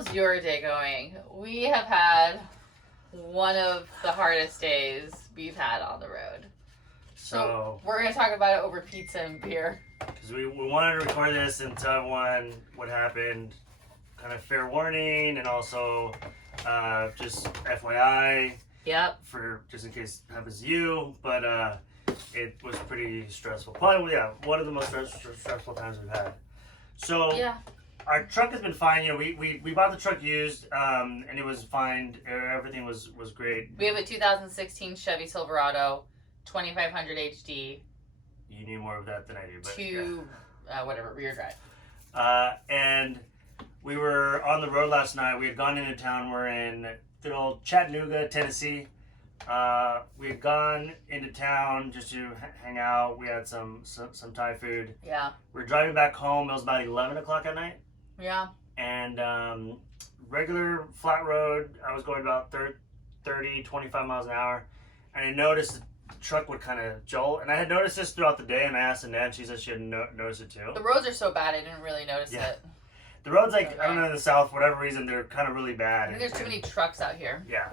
how's your day going? We have had one of the hardest days we've had on the road. So we're going to talk about it over pizza and beer. Because we wanted to record this and tell everyone what happened, kind of fair warning, and also just FYI. Yep. For just in case it happens to you, but it was pretty stressful. Probably, yeah, one of the most stressful times we've had. So yeah. Our truck has been fine. You know, we bought the truck used, and it was fine. Everything was great. We have a 2016 Chevy Silverado, 2500 HD. You knew more of that than I do, but whatever, rear drive. And we were on the road last night. We had gone into town. We're in good old Chattanooga, Tennessee. We had gone into town just to hang out. We had some Thai food. Yeah. We were driving back home. It was about 11 o'clock at night. Yeah. And regular flat road. I was going about 30, 25 miles an hour. And I noticed the truck would kind of jolt. And I had noticed this throughout the day. And I asked Annette, and she said she had noticed it too. The roads are so bad, I didn't really notice it. The roads, like, I don't know, in the south, for whatever reason, they're kind of really bad. I think there's too many trucks out here. Yeah.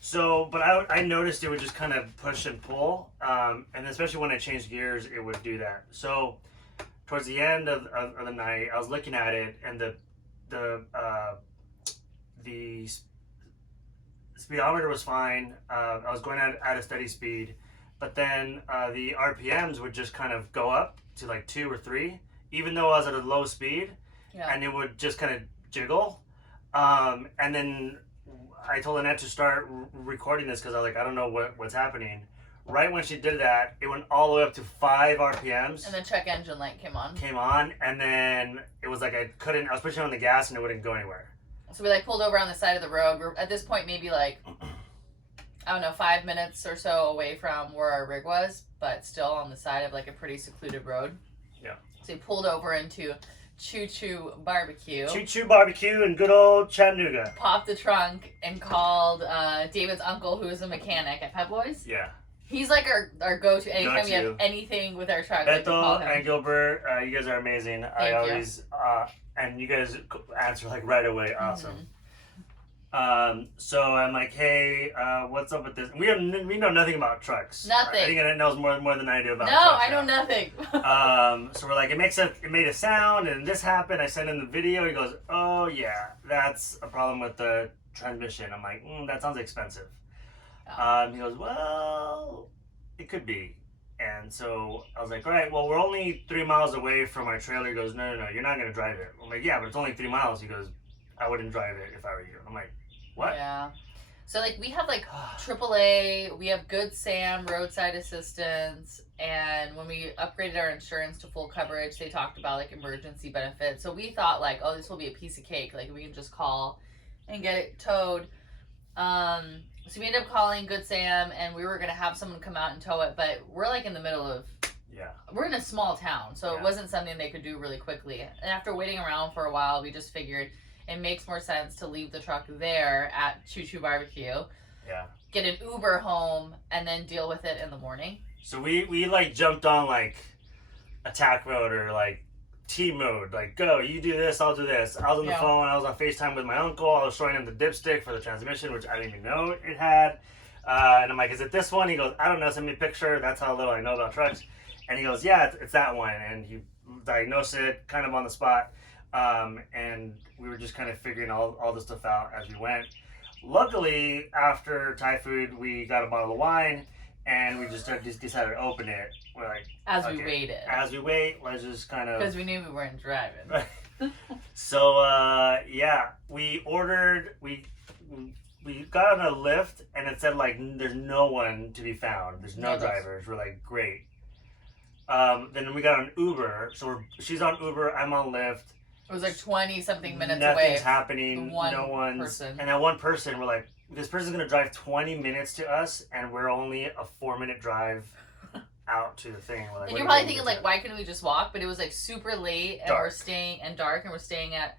So, but I noticed it would just kind of push and pull. And especially when I changed gears, it would do that. So, towards the end of the night, I was looking at it, and the speedometer was fine. I was going at a steady speed. But then the RPMs would just kind of go up to like 2 or 3, even though I was at a low speed. Yeah. And it would just kind of jiggle. And then I told Annette to start recording this because I was like, I don't know what's happening. Right when she did that, it went all the way up to 5 RPMs. And the check engine light came on. And then it was like I was pushing on the gas and it wouldn't go anywhere. So we pulled over on the side of the road. We're at this point maybe I don't know, 5 minutes or so away from where our rig was, but still on the side of a pretty secluded road. Yeah. So we pulled over into Choo Choo Barbecue. Choo Choo Barbecue in good old Chattanooga. Popped the trunk and called David's uncle, who is a mechanic at Pep Boys. Yeah. He's like our go-to anytime we have anything with our truck. Beto and Gilbert, you guys are amazing. Thank you. And you guys answer right away. Awesome. So I'm like, hey, what's up with this? We know nothing about trucks. Nothing. I think Annette knows more than I do about trucks. No, I know nothing. So we're like, it made a sound, and this happened. I sent in the video. He goes, oh yeah, that's a problem with the transmission. I'm like, that sounds expensive. He goes, well, it could be. And so I was like, all right, well, we're only 3 miles away from our trailer. He goes, no, you're not going to drive it. I'm like, yeah, but it's only 3 miles. He goes, I wouldn't drive it if I were you. I'm like, what? Yeah. So we have AAA, we have Good Sam, roadside assistance, and when we upgraded our insurance to full coverage, they talked about emergency benefits. So we thought oh, this will be a piece of cake. We can just call and get it towed. So we ended up calling Good Sam, and we were gonna have someone come out and tow it, but we're in the middle of. Yeah. We're in a small town, so it wasn't something they could do really quickly. And after waiting around for a while, we just figured it makes more sense to leave the truck there at Choo Choo Barbecue. Yeah. Get an Uber home and then deal with it in the morning. So we jumped on attack mode or team mode. Go, you do this, I'll do this. I was on the phone, I was on FaceTime with my uncle. I was showing him the dipstick for the transmission, which I didn't even know it had. And I'm like, is it this one? He goes, I don't know, send me a picture. That's how little I know about trucks. And he goes, yeah, it's that one. And he diagnosed it kind of on the spot. And we were just kind of figuring all this stuff out as we went. Luckily, after Thai food, we got a bottle of wine, and we just decided to open it. We're like, as we waited. As we wait, let's just kind of... Because we knew we weren't driving. So, we ordered... We got on a lift, and it said, there's no one to be found. There's no drivers. We're like, great. Then we got on Uber. So she's on Uber, I'm on Lyft. It was 20-something minutes away. Nothing's happening. No one's... person. And that one person, we're like, this person's going to drive 20 minutes to us, and we're only a 4-minute drive out to the thing. We're like, and you're probably thinking, why couldn't we just walk? But it was, super late, and we're staying... And dark, and we're staying at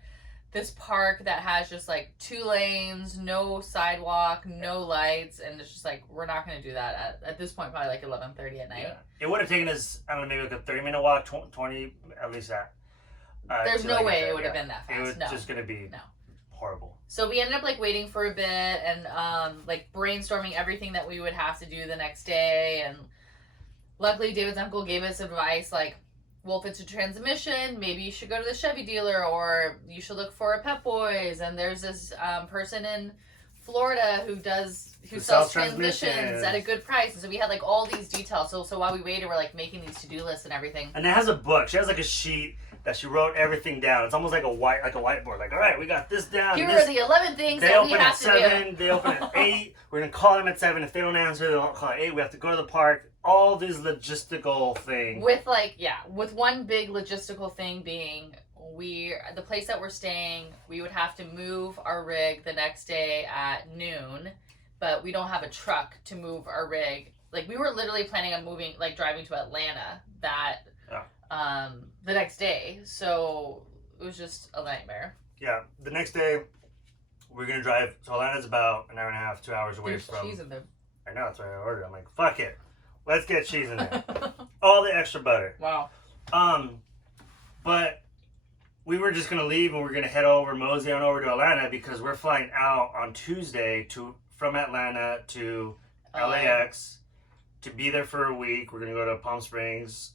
this park that has just, 2 lanes, no sidewalk, no lights, and it's just, we're not going to do that at this point, probably, 11:30 at night. Yeah. It would have taken us, I don't know, maybe a 30-minute walk, 20, at least that. There's no way it would have been that fast. It was just going to be horrible. So we ended up like waiting for a bit and like brainstorming everything that we would have to do the next day. And luckily, David's uncle gave us advice like, well, if it's a transmission, maybe you should go to the Chevy dealer, or you should look for a Pep Boys. And there's this person in Florida who sells transmissions at a good price. And so we had like all these details. So while we waited, we're like making these to-do lists and everything. And it has a book. She has like a sheet that she wrote everything down. It's almost like a whiteboard. Like, all right, we got this down. Here are the 11 things that we have to do. They open at 7. They open at 8. We're gonna call them at 7. If they don't answer, they'll call at 8. We have to go to the park. All these logistical things. With one big logistical thing being, the place that we're staying, we would have to move our rig the next day at noon, but we don't have a truck to move our rig. Like, we were literally planning on driving to Atlanta the next day, so it was just a nightmare. Yeah, the next day we're gonna drive. So Atlanta's about an hour and a half, 2 hours away There's from. cheese in there. I know, that's why I ordered. I'm like, fuck it, let's get cheese in there. All the extra butter. Wow. But we were just gonna leave and we're gonna head over, mosey on over to Atlanta because we're flying out on Tuesday from Atlanta to LAX. To be there for a week. We're gonna go to Palm Springs,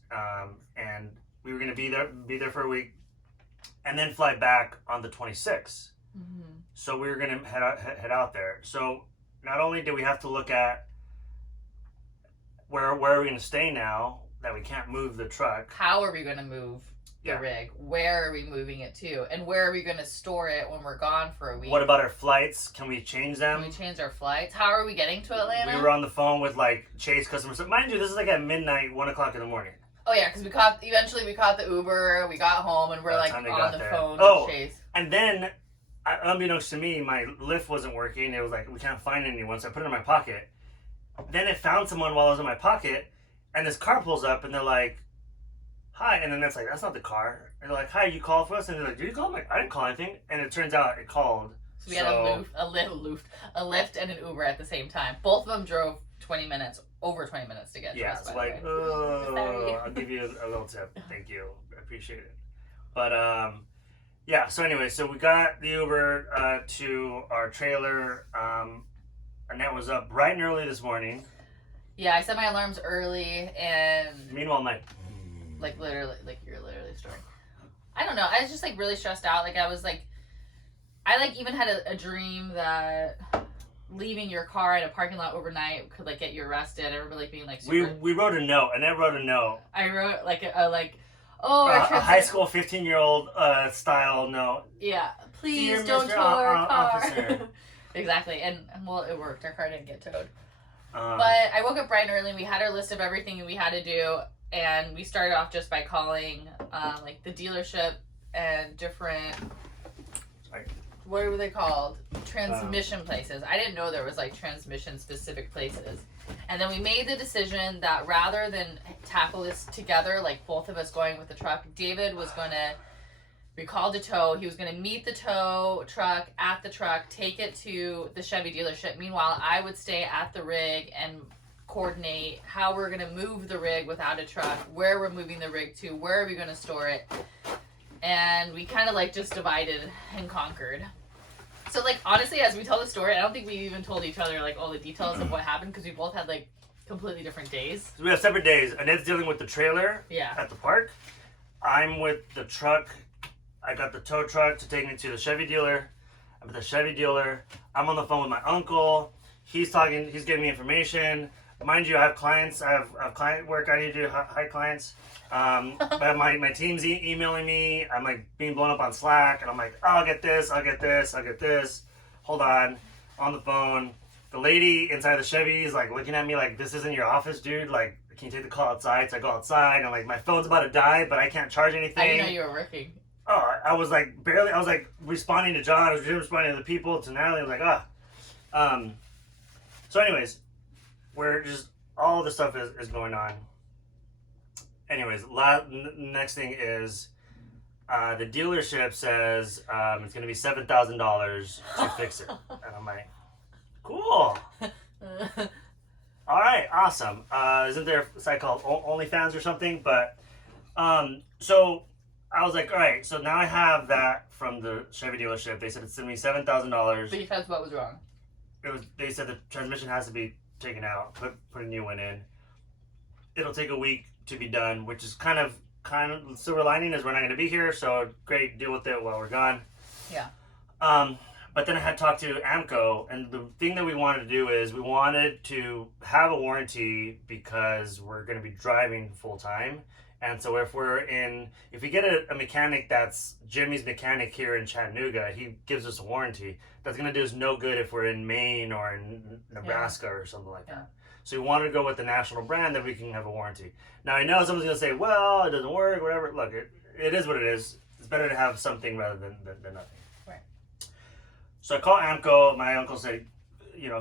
and we were gonna be there for a week, and then fly back on the 26th. Mm-hmm. So we were gonna head out there. So not only do we have to look at where are we gonna stay now that we can't move the truck. How are we gonna move the rig? Where are we moving it to? And where are we gonna store it when we're gone for a week? What about our flights? Can we change them? Can we change our flights? How are we getting to Atlanta? We were on the phone with like Chase customer service. Mind you, this is like at midnight, 1 o'clock in the morning. Oh yeah, because eventually we caught the Uber, we got home, and we're like on the phone with Chase. And then, unbeknownst to me, my Lyft wasn't working. It was like, we can't find anyone, so I put it in my pocket. Then it found someone while I was in my pocket, and this car pulls up, and they're like, hi, and then it's like, that's not the car. And they're like, hi, you called for us? And they're like, did you call? I'm like, I didn't call anything. And it turns out it called. So we had a Lyft and an Uber at the same time. Both of them drove over 20 minutes to get to us. Yeah, it's like, I'll give you a little tip. Thank you. I appreciate it. But, yeah, so anyway, so we got the Uber to our trailer. Annette was up bright and early this morning. Yeah, I set my alarms early, and meanwhile, I'm like you're literally snoring. I don't know. I was just like really stressed out. Like I even had a dream that leaving your car in a parking lot overnight could like get you arrested. I remember like being like super... we wrote a note. Annette wrote a note. I wrote a high school 15-year-old style note. Yeah, please Dear don't Mr. tow our car. Officer. Exactly, and well, it worked. Our car didn't get towed. But I woke up bright and early, and we had our list of everything we had to do, and we started off just by calling like the dealership and different... What were they called? Transmission places. I didn't know there was like transmission specific places. And then we made the decision that rather than tackle this together, like both of us going with the truck, David was going to... We called a tow. He was going to meet the tow truck at the truck, take it to the Chevy dealership. Meanwhile, I would stay at the rig and coordinate how we're going to move the rig without a truck, where we're moving the rig to, where are we going to store it. And we kind of like just divided and conquered. So like honestly, as we tell the story, I don't think we even told each other like all the details of what happened because we both had like completely different days. So we have separate days. Annette's dealing with the trailer at the park. I'm with the truck. I got the tow truck to take me to the Chevy dealer. I'm at the Chevy dealer. I'm on the phone with my uncle. He's giving me information. Mind you, I have clients. I have client work I need to do. Hi, clients. But my team's emailing me. I'm like being blown up on Slack, and I'm like, oh, I'll get this. Hold on the phone. The lady inside the Chevy is like looking at me like, this isn't your office, dude. Like, can you take the call outside? So I go outside, and I'm like, my phone's about to die, but I can't charge anything. I didn't know you were working. Oh, I was like responding to John. I was responding to the people, to Natalie. I was like, So anyways, we're just, all this stuff is going on. Anyways, next thing is, the dealership says it's going to be $7,000 to fix it. And I'm like, cool. All right, awesome. Isn't there a site called OnlyFans or something? But, so I was like, all right, so now I have that from the Chevy dealership. They said it's going to be $7,000. Because what was wrong? They said the transmission has to be taken out, put a new one in. It'll take a week to be done, which is kind of silver lining is we're not going to be here, so great, deal with it while we're gone. Yeah. But then I had talked to AMCO, and the thing that we wanted to do is we wanted to have a warranty because we're going to be driving full time. And so if we get a mechanic that's Jimmy's mechanic here in Chattanooga, he gives us a warranty. That's going to do us no good if we're in Maine or in Nebraska or something like that. So we wanted to go with the national brand that we can have a warranty. Now I know someone's going to say, well, it doesn't work, whatever. Look, it is what it is. It's better to have something rather than nothing. Right. So I called AMCO. My uncle said,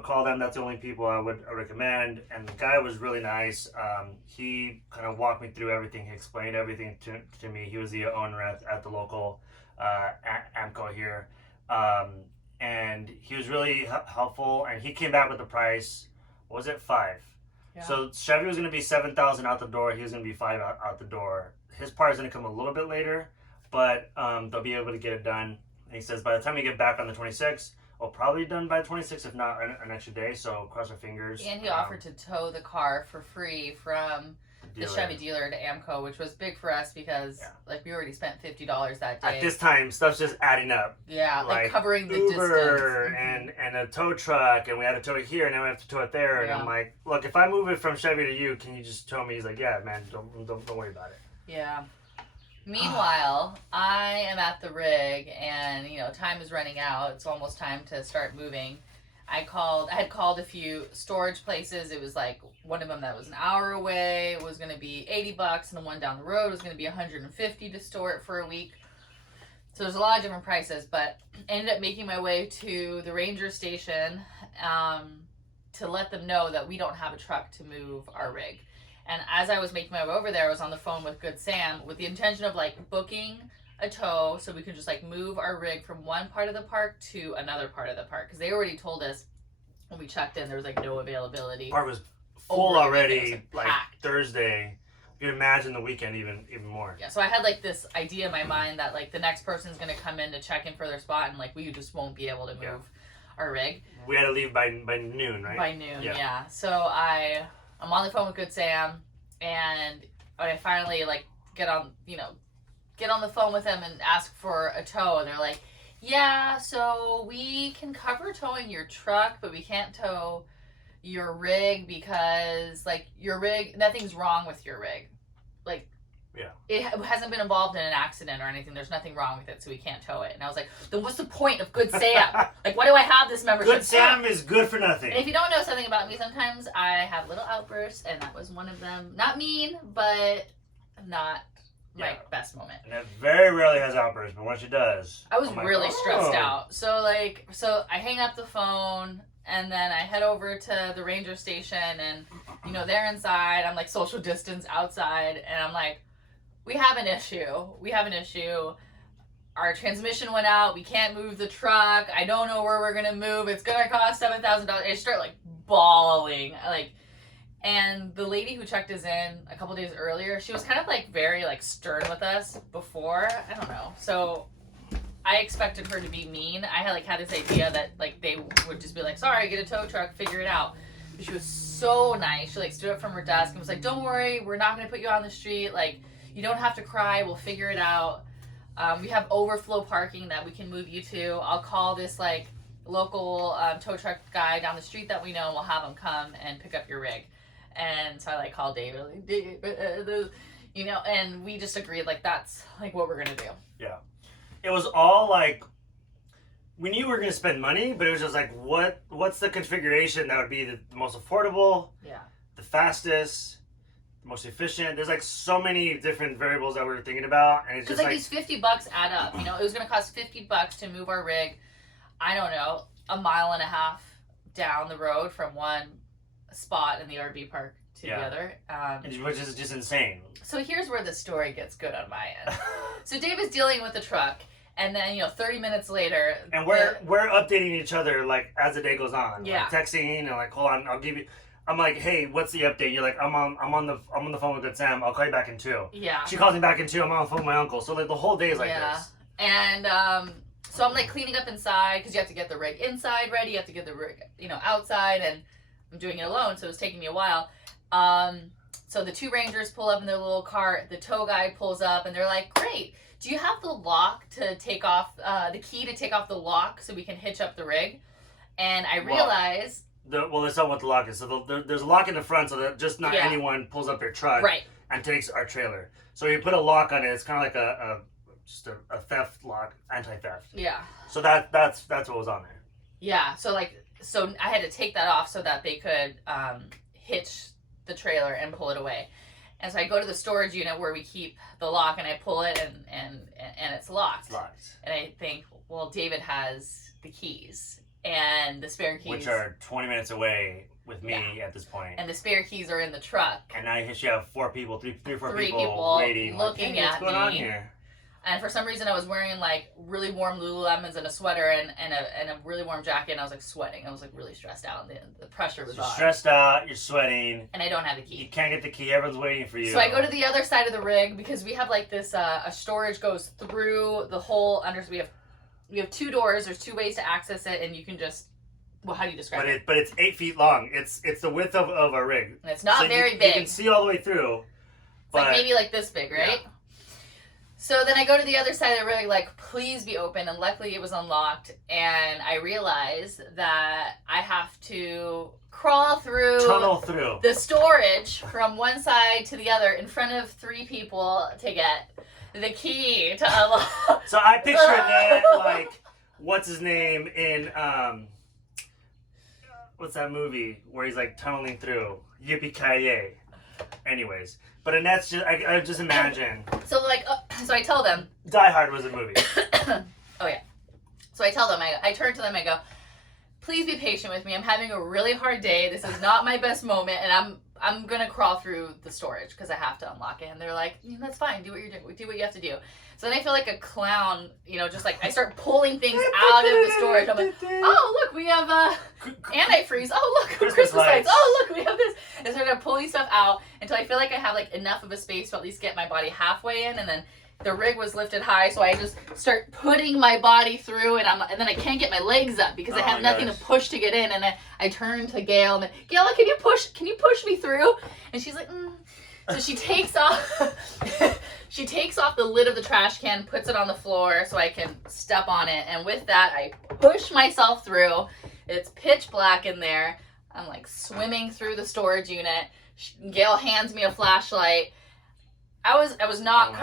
call them. That's the only people I would recommend. And the guy was really nice. He kind of walked me through everything. He explained everything to me. He was the owner at the local AMCO here. And he was really helpful. And he came back with the price. What was it? $5,000. Yeah. So Chevy was going to be $7,000 out the door. He was going to be $5,000 out the door. His part is going to come a little bit later, but they'll be able to get it done. And he says by the time we get back on the 26th, we'll probably be done by the 26th, if not an extra day. So cross our fingers. And he offered to tow the car for free from the Chevy dealer to AMCO, which was big for us because we already spent $50 that day. At this time, stuff's just adding up. Yeah, like covering the Uber distance. and a tow truck, and we had to tow it here, and now we have to tow it there. And I'm like, look, if I move it from Chevy to you, can you just tow me? He's like, yeah, man, don't worry about it. Yeah. Meanwhile, I am at the rig, and time is running out. It's almost time to start moving. I had called a few storage places. It was like one of them that was an hour away was going to be $80, and the one down the road was going to be $150 to store it for a week. So there's a lot of different prices, but I ended up making my way to the ranger station to let them know that we don't have a truck to move our rig. And as I was making my way over there, I was on the phone with Good Sam with the intention of booking a tow so we could just move our rig from one part of the park to another part of the park, because they already told us when we checked in there was no availability. Park was full already, Thursday. You can imagine the weekend even more. Yeah, so I had this idea in my mind that the next person's gonna come in to check in for their spot, and we just won't be able to move our rig. We had to leave by noon, right? By noon, yeah. So I'm on the phone with Good Sam, and I finally get on the phone with them and ask for a tow, and they're like, yeah, so we can cover towing your truck, but we can't tow your rig because your rig, nothing's wrong with your rig. It hasn't been involved in an accident or anything. There's nothing wrong with it, so we can't tow it. And I was like, then what's the point of Good Sam? Why do I have this membership? Good Sam is good for nothing. And if you don't know something about me, sometimes I have little outbursts, and that was one of them. Not mean, but not my best moment. And it very rarely has outbursts, but when she does, I was really stressed out. So I hang up the phone, and then I head over to the ranger station, and they're inside. I'm social distance outside, and I'm like, we have an issue. Our transmission went out. We can't move the truck. I don't know where we're gonna move. It's gonna cost $7,000. I start bawling. And the lady who checked us in a couple days earlier, she was kind of very stern with us before. I don't know. So I expected her to be mean. I had this idea that they would just be sorry, get a tow truck, figure it out. But she was so nice. She stood up from her desk and was like, don't worry, we're not gonna put you on the street. You don't have to cry. We'll figure it out. We have overflow parking that we can move you to. I'll call this local tow truck guy down the street that we know, and we'll have him come and pick up your rig. And so I called David, and we just agreed that's what we're gonna do. Yeah, it was all we knew we were gonna spend money, but it was just what's the configuration that would be the most affordable, the fastest, most efficient. There's so many different variables that we were thinking about, and it's just these $50 add up. It was gonna cost $50 to move our rig. I don't know, a mile and a half down the road from one spot in the RV park to the other, which is just insane. So here's where the story gets good on my end. So Dave is dealing with the truck, and then 30 minutes later, and we're updating each other as the day goes on. Yeah, texting and hold on, I'll give you. I'm like, hey, what's the update? You're like, I'm on the phone with Good Sam. I'll call you back in 2. Yeah. She calls me back in 2. I'm on the phone with my uncle. So like the whole day is like this. And so I'm like cleaning up inside because you have to get the rig inside ready. You have to get the rig, outside, and I'm doing it alone, so it was taking me a while. So the 2 Rangers pull up in their little cart. The tow guy pulls up, and they're like, "Great, do you have the lock to take off the key to take off the lock so we can hitch up the rig?" And I realize. Well, that's not what the lock is. So there's a lock in the front so that just not anyone pulls up their truck and takes our trailer. So you put a lock on it. It's kind of like just a theft lock, anti-theft. Yeah. So that's what was on there. Yeah. So I had to take that off so that they could hitch the trailer and pull it away. And so I go to the storage unit where we keep the lock, and I pull it, and it's locked. It's locked. And I think, well, David has the keys. And the spare keys, which are 20 minutes away with me at this point, and the spare keys are in the truck. And I actually have 4 people, three or four three people waiting, looking like, hey, at what's going on here? And for some reason, I was wearing like really warm Lululemons and a sweater and a really warm jacket, and I was like sweating. I was like really stressed out. The pressure was on. You're stressed out. You're sweating. And I don't have the key. You can't get the key. Everyone's waiting for you. So I go to the other side of the rig because we have like this a storage goes through the whole under. We have 2 doors. There's 2 ways to access it, and you can just. Well, how do you describe it? But it's 8 feet long. It's the width of a rig. And it's not very big. You can see all the way through. It's like maybe like this big, right? Yeah. So then I go to the other side of the rig, like, please be open. And luckily it was unlocked. And I realized that I have to tunnel through the storage from one side to the other in front of 3 people to get the key to unlock. So I picture it like, what's his name in what's that movie where he's like tunneling through? Yippee-ki-yay. Anyways, but Annette's just I just imagine. So like, so I tell them. Die Hard was a movie. Oh yeah. So I tell them, I turn to them, I go, please be patient with me. I'm having a really hard day. This is not my best moment, and I'm gonna crawl through the storage because I have to unlock it. And they're like, that's fine. Do what you're doing. Do what you have to do. So then I feel like a clown, just like I start pulling things out of the storage. I'm like, oh look, we have antifreeze. Oh look, Christmas lights. Oh look, we have this. And so I'm pulling stuff out until I feel like I have like enough of a space to at least get my body halfway in, and then the rig was lifted high, so I just start putting my body through, and then I can't get my legs up because I have nothing to push to get in. And I turn to Gail, and Gail, can you push me through? And she's like, So she takes off the lid of the trash can, puts it on the floor so I can step on it, and with that I push myself through. It's pitch black in there. I'm like swimming through the storage unit. Gail hands me a flashlight. I was not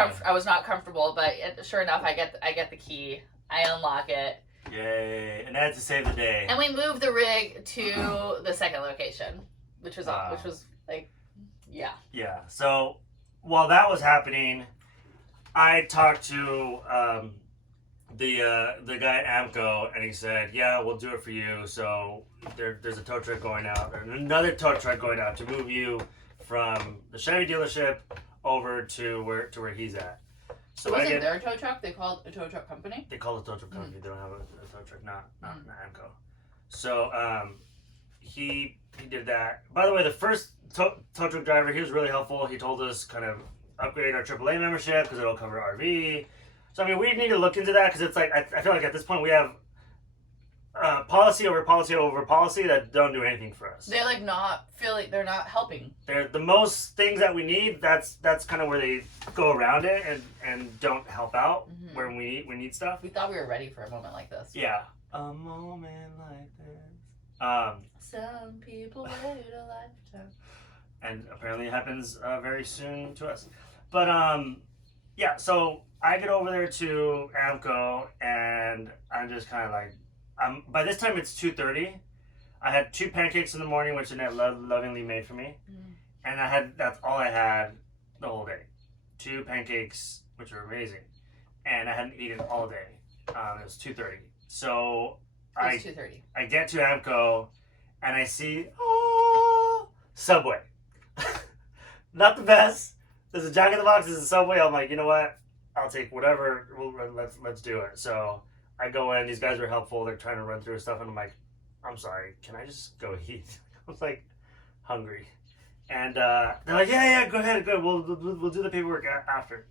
comfortable, but sure enough, I get the key. I unlock it. Yay! And that's to save the day. And we moved the rig to the second location, which was like, yeah. Yeah. So while that was happening, I talked to the guy at Amco, and he said, "Yeah, we'll do it for you." So there's a tow truck going out, and another tow truck going out to move you from the Chevy dealership over to where he's at. So wasn't their tow truck? They called a tow truck company? They call it a tow truck company. They don't have a tow truck, not Amco. So he did that. By the way, the first tow truck driver, he was really helpful. He told us kind of upgrade our AAA membership because it'll cover RV. So I mean, we need to look into that because it's like I feel like at this point we have policy over policy that don't do anything for us. They like they're not helping. They're the most things that we need. That's kind of where they go around it and don't help out when we need stuff. We thought we were ready for a moment like this. Yeah, a moment like this. Some people wait a lifetime. And apparently it happens very soon to us. But yeah. So I get over there to Amco, and I'm just kind of like. By this time it's 2:30. I had 2 pancakes in the morning, which Annette lovingly made for me, and that's all I had the whole day. 2 pancakes, which were amazing, and I hadn't eaten all day. It was 2:30, so I get to Amco, and I see Subway. Not the best. There's a Jack in the Box. There's a Subway. I'm like, you know what? I'll take whatever. Let's do it. So. I go in, these guys were helpful, they're trying to run through stuff, and I'm like, I'm sorry, can I just go eat? I was like, hungry. And they're like, yeah, go ahead, good. We'll do the paperwork after.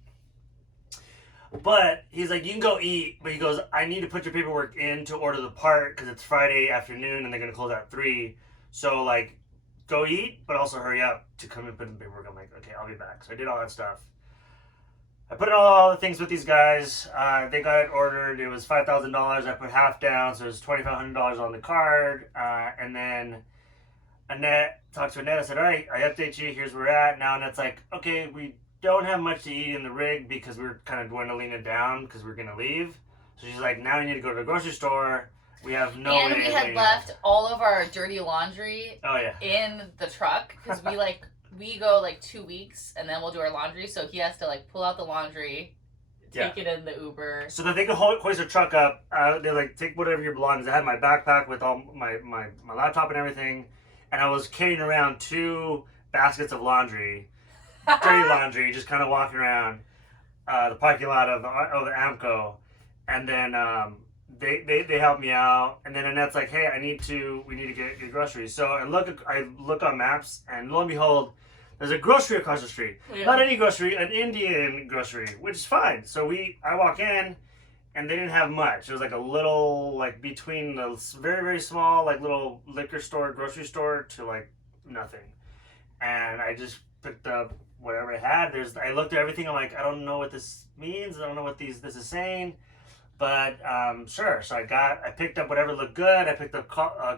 But he's like, you can go eat. But he goes, I need to put your paperwork in to order the part because it's Friday afternoon and they're going to close at 3. So, like, go eat, but also hurry up to come and put in the paperwork. I'm like, okay, I'll be back. So I did all that stuff. I put in all the things with these guys. They got it ordered. It was $5,000. I put half down, so it was $2,500 on the card. And then Annette, talked to Annette. I said, all right, I update you. Here's where we're at. Now Annette's like, okay, we don't have much to eat in the rig because we're kind of dwindling it down because we're going to leave. So she's like, now we need to go to the grocery store. We have no way. And we had left all of our dirty laundry in the truck because we go like 2 weeks and then we'll do our laundry. So he has to like pull out the laundry, take it in the Uber. So that they could hoist the truck up. They're like, take whatever your belongings. I had my backpack with all my laptop and everything. And I was carrying around 2 baskets of laundry, dirty laundry, just kind of walking around the parking lot of the Amco. And then they helped me out. And then Annette's like, hey, we need to get your groceries. So I look on maps, and lo and behold, there's a grocery across the street. Yeah. Not any grocery, an Indian grocery, which is fine. So I walk in, and they didn't have much. It was like a little, like between the very, very small, like little liquor store, grocery store to like nothing. And I just picked up whatever I had. I looked at everything. I'm like, I don't know what this means. I don't know what this is saying. But sure. So I picked up whatever looked good. I picked up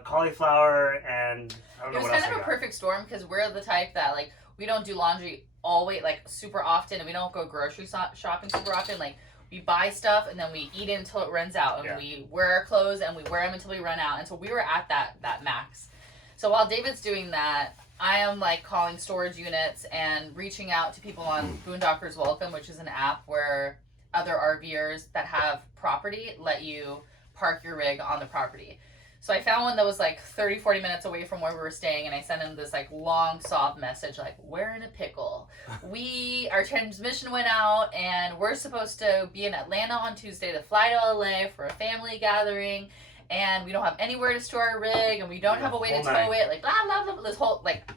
cauliflower, and I don't know what else I got. It was kind of a perfect storm because we're the type that like we don't do laundry always like super often, and we don't go grocery shopping super often. Like we buy stuff and then we eat it until it runs out, and we wear our clothes and we wear them until we run out. And so we were at that max. So while David's doing that, I am like calling storage units and reaching out to people on Boondockers Welcome, which is an app where other RVers that have property let you park your rig on the property. So I found one that was like 30-40 minutes away from where we were staying, and I sent him this like long sob message like, we're in a pickle. Our transmission went out and we're supposed to be in Atlanta on Tuesday to fly to LA for a family gathering, and we don't have anywhere to store our rig, and we don't have a way to tow it, like blah blah blah, this whole like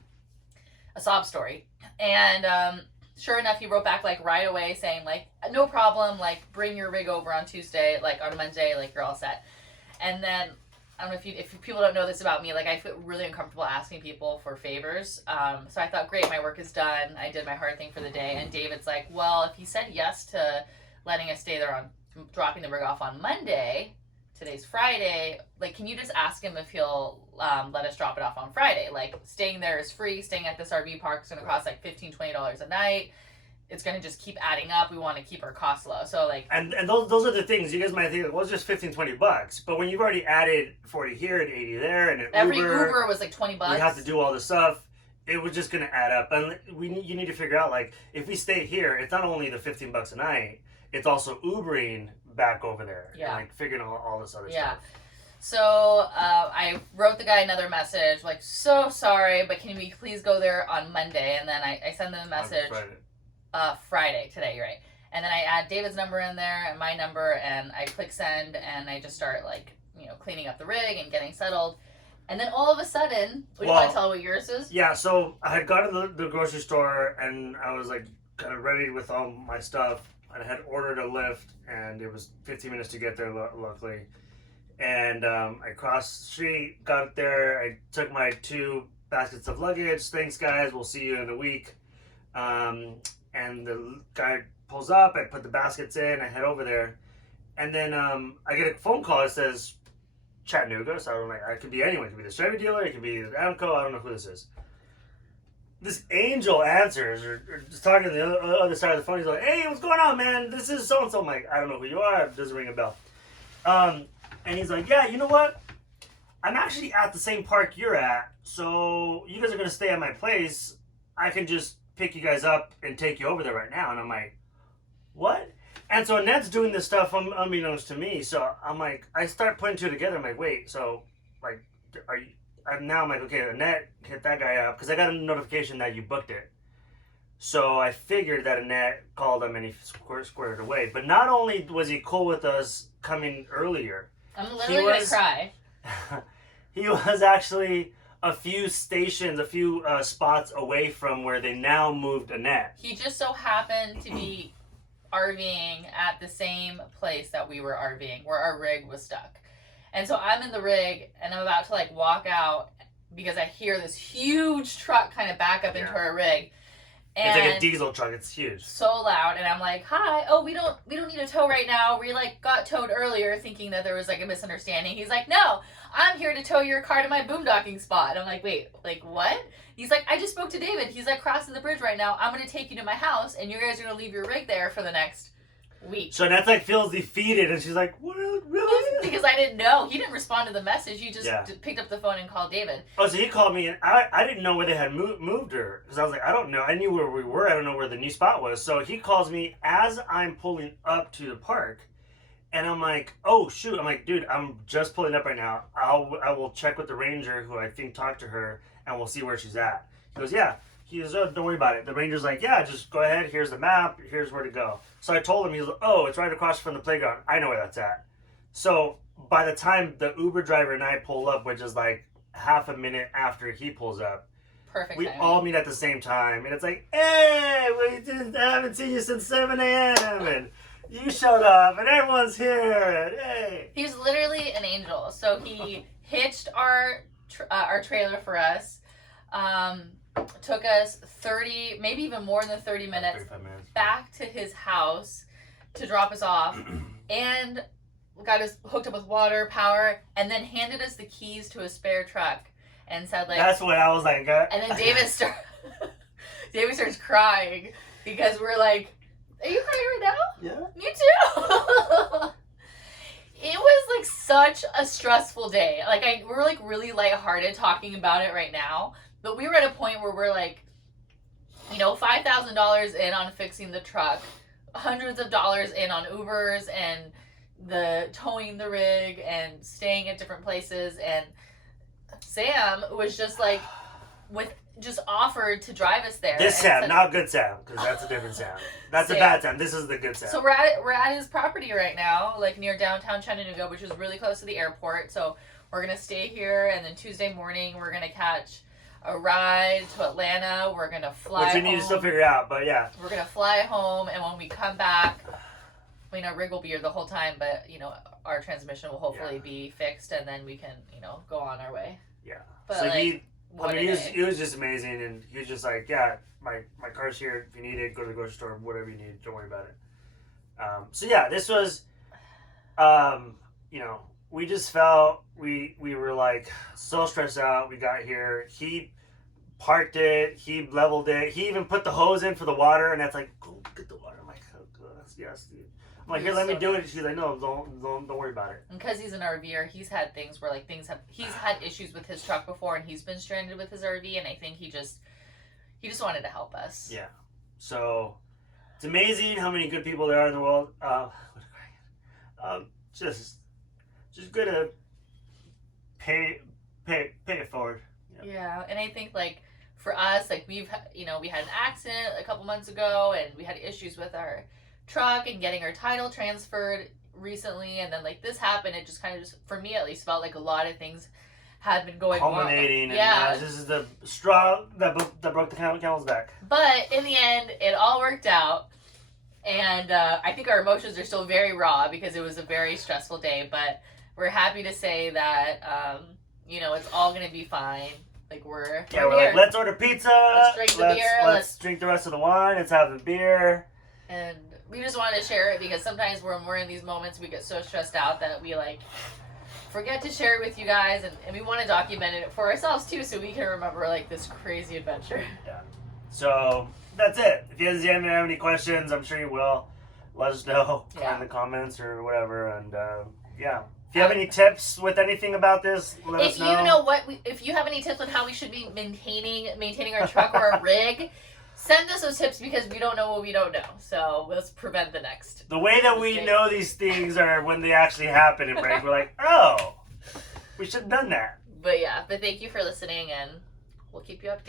a sob story. And sure enough, he wrote back like right away saying like, no problem, like bring your rig over on Tuesday, like on Monday, like you're all set. And then I don't know if people don't know this about me, like I feel really uncomfortable asking people for favors. So I thought, great, my work is done. I did my hard thing for the day. And David's like, well, if he said yes to letting us stay there on dropping the rig off on Monday, today's Friday, like, can you just ask him if he'll let us drop it off on Friday? Like, staying there is free. Staying at this RV park is going to cost like $15-$20 a night. It's going to just keep adding up. We want to keep our costs low. So, like... And those are the things. You guys might think, well, it's just $15-$20. But when you've already added 40 here and 80 there, and every Uber was like $20. You have to do all this stuff. It was just going to add up. And you need to figure out, like, if we stay here, it's not only the $15 a night, it's also Ubering back over there. Yeah. And, like, figuring all this other stuff. So I wrote the guy another message, like, so sorry, but can we please go there on Monday? And then I send them a message. Friday, today, right? And then I add David's number in there and my number, and I click send, and I just start like, cleaning up the rig and getting settled. And then all of a sudden, you want to tell what yours is? Yeah, so I had gone to the grocery store, and I was like kind of ready with all my stuff, and I had ordered a lift, and it was 15 minutes to get there, luckily. And I crossed the street, got there, I took my 2 baskets of luggage. Thanks, guys, we'll see you in a week. And the guy pulls up, I put the baskets in, I head over there. And then I get a phone call that says Chattanooga, so I'm like, it could be anyone. It could be the Chevy dealer, it could be the Amco, I don't know who this is. This angel answers, or just talking to the other side of the phone. He's like, hey, what's going on, man? This is so-and-so. I'm like, I don't know who you are, it doesn't ring a bell. And he's like, yeah, you know what? I'm actually at the same park you're at, so you guys are going to stay at my place. I can just pick you guys up and take you over there right now. And I'm like, what? And so Annette's doing this stuff unbeknownst to me. So I'm like, I start putting 2 together. I'm like, wait, so like, I'm like, okay, Annette hit that guy up because I got a notification that you booked it. So I figured that Annette called him and he squared it away. But not only was he cool with us coming earlier, I'm literally going to cry. He was actually a few stations, a few spots away from where they now moved a net. He just so happened to be RVing at the same place that we were RVing, where our rig was stuck. And so I'm in the rig, and I'm about to like walk out because I hear this huge truck kind of back up into our rig. And it's like a diesel truck. It's huge. So loud, and I'm like, "Hi! Oh, we don't need a tow right now. We like got towed earlier, thinking that there was like a misunderstanding." He's like, "No, I'm here to tow your car to my boondocking spot." And I'm like, "Wait, like what?" He's like, "I just spoke to David. He's like crossing the bridge right now. I'm gonna take you to my house, and you guys are gonna leave your rig there for the next week." So that's like feels defeated, and she's like, "What? Really?" Because I didn't know. He didn't respond to the message. He just picked up the phone and called David. Oh, so he called me, and I didn't know where they had moved her. Because I was like, I don't know. I knew where we were. I don't know where the new spot was. So he calls me as I'm pulling up to the park. And I'm like, oh, shoot. I'm like, dude, I'm just pulling up right now. I will check with the ranger who I think talked to her, and we'll see where she's at. He goes, yeah. He goes, oh, don't worry about it. The ranger's like, yeah, just go ahead. Here's the map. Here's where to go. So I told him, he's like, oh, it's right across from the playground. I know where that's at. So by the time the Uber driver and I pull up, which is like half a minute after he pulls up, perfect. We all meet at the same time. And it's like, hey, I haven't seen you since 7 a.m. And you showed up and everyone's here. And hey. He's literally an angel. So he hitched our trailer for us. Took us 30, maybe even more than 30 minutes, 35 minutes back to his house to drop us off, and got us hooked up with water, power, and then handed us the keys to a spare truck and said like, that's what I was like. And then David starts crying because we're like, are you crying right now? Yeah. Me too. It was like such a stressful day. Like we're like really lighthearted talking about it right now. But we were at a point where we're like, you know, $5,000 in on fixing the truck, hundreds of dollars in on Ubers and the towing the rig and staying at different places. And Sam was just like, just offered to drive us there. This Sam, not good Sam, because that's a different Sam. That's Sam. A bad Sam. This is the good Sam. So we're at his property right now, like near downtown Chattanooga, which is really close to the airport. So we're gonna stay here, and then Tuesday morning we're gonna catch a ride to Atlanta. We're gonna fly. Which we need to still figure out, but yeah. We're gonna fly home, and when we come back, I mean, our rig will be here the whole time, but you know, our transmission will hopefully be fixed, and then we can, you know, go on our way. Yeah. But so like, he was just amazing, and he was just like, yeah, my car's here. If you need it, go to the grocery store, whatever you need. Don't worry about it. So yeah, this was, you know, we just felt we were like so stressed out. We got here. He parked it. He leveled it. He even put the hose in for the water, and that's like, go get the water. I'm like, oh, yes, dude. I'm like, here, let me do it. And she's like, no, don't worry about it. And because he's an RVer, he's had things where like he's had issues with his truck before, and he's been stranded with his RV, and I think he just wanted to help us. Yeah. So it's amazing how many good people there are in the world. Just gonna pay it forward. Yeah, and I think like for us, like we had an accident a couple months ago, and we had issues with our truck and getting our title transferred recently, and then like this happened. It just kind of for me at least felt like a lot of things had been going culminating on. And this is the straw that broke the camel's back. But in the end, it all worked out, and I think our emotions are still very raw because it was a very stressful day, but we're happy to say that you know, it's all gonna be fine. Like we're like, let's order pizza. Let's drink the beer. Let's drink the rest of the wine. Let's have the beer. And we just wanted to share it because sometimes when we're in these moments, we get so stressed out that we like forget to share it with you guys, and we want to document it for ourselves too, so we can remember like this crazy adventure. Yeah. So that's it. If you guys have any questions, I'm sure you will. Let us know in the comments or whatever, and yeah. If you have any tips with anything about this, let us know. If you have any tips on how we should be maintaining our truck or our rig, send us those tips because we don't know what we don't know. So let's prevent the next. The way that we know these things are when they actually happen and break. We're like, oh, we should have done that. But yeah, thank you for listening, and we'll keep you updated.